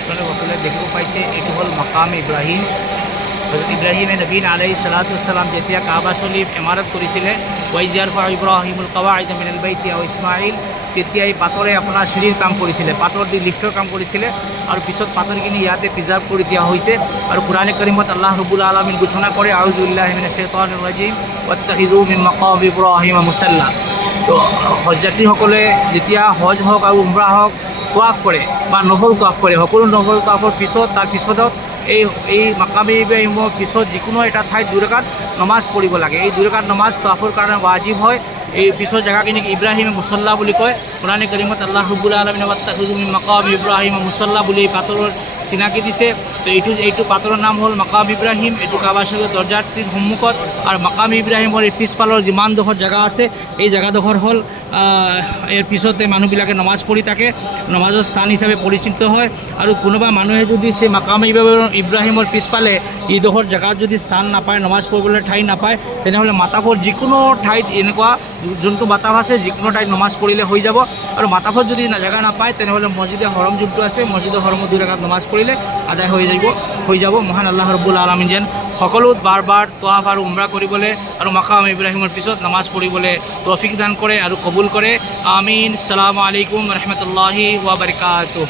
আপনারা সকলে দেখিব পাইছে এইটো হল মাকাম ইব্রাহিম। হযরত ইব্রাহিমে নবীন আলাইহিস সালাতু ওয়াসসালাম যেতিয়া কাবা শরীফ ইমারত কৰিছিলে, ওয়াইজ ইয়ারফা ইব্রাহিমুল কাওয়াইদ মিনাল বাইতি ও ইসমাইল, তেতিয়া এই পাথৰে আপোনাৰ চিৰিৰ কাম কৰিছিলে, পাথৰ দি লিফ্টৰ কাম কৰিছিলে আৰু পিছত পাথৰখিনি ইয়াতে প্ৰিজাৰ্ভ কৰি দিয়া হৈছে। আৰু কুৰানে কাৰিমত আল্লাহ ৰাব্বুল আলামিন ঘোষণা কৰে, আউযু বিল্লাহি মিনাশ শাইতানিৰ ৰাজিম ওয়াত্তাখিযু মিন মাকাম ইব্ৰাহিম মুসাল্লা। তো হজযাত্ৰীসকলে যেতিয়া হজ হওক আৰু উমৰা হওক তোৱাফ কৰে বা নফল তোৱাফ কৰে, সকলো নফল তোৱাফৰ পিছত তাৰ পিছত এই মাকামে ইব্ৰাহিমৰ পিছত যিকোনো এটা ঠাইত 2 ৰাকাত নমাজ পঢ়িব লাগে। এই 2 ৰাকাত নমাজ তোৱাফৰ কাৰণে ৱাজিব হয়। এই পিছৰ জেগাখিনিক ইব্ৰাহিমে মুছল্লা বুলি কয়। কুৰানে কাৰিমত আল্লাহ ৰাব্বুল আলামিনে ওয়াত্তাখিযু মিন মাকাম ইব্ৰাহিম মুছল্লা বুলি পাথৰৰ চিনাকি দিছে। তো এইটো পাথৰৰ নাম হ'ল মাকাম ইব্ৰাহিম। এইটো কাবা শৰীফৰ দৰজাটিৰ সন্মুখত। আৰু মাকাম ইব্ৰাহিমৰ এই পিছফালৰ যিমানডোখৰ জেগা আছে, এই জেগাডোখৰ হ'ল এর পিছতে মানুহবিলাকে নমাজ পঢ়ি থাকে, নমাজৰ স্থান হিচাপে পৰিচিত হয়। আৰু কোনোবা মানুহে যদি সেই মাকাম ইব্ৰাহিমৰ পিছফালে এইডোখৰ জেগাত যদি স্থান নাপায়, নমাজ পঢ়িবলৈ ঠাই নাপায়, তেনেহ'লে মাতাফৰ যিকোনো ঠাইত এনেকুৱা যোনটো মাতাফ আছে যিকোনো ঠাইত নমাজ পঢ়িলে হৈ যাব। আৰু মাতাফত যদি জেগা নাপায়, তেনেহ'লে মছজিদে হৰম যোনটো আছে, মছজিদে হৰমত 2 ৰাকাত নমাজ পঢ়িলে আদায় হৈ যাব। মহান আল্লাহ ৰাব্বুল আলামিন যেন সকলো বাৰ তোৱাফ আৰু উমৰা কৰিবলৈ আৰু মাকাম ইব্ৰাহিমৰ পিছত নামাজ পঢ়িবলৈ তৌফিক দান কৰে আৰু কবুল কৰে। আমিন। আসসালামু আলাইকুম ওয়া রাহমাতুল্লাহি ওয়া বারাকাতুহু।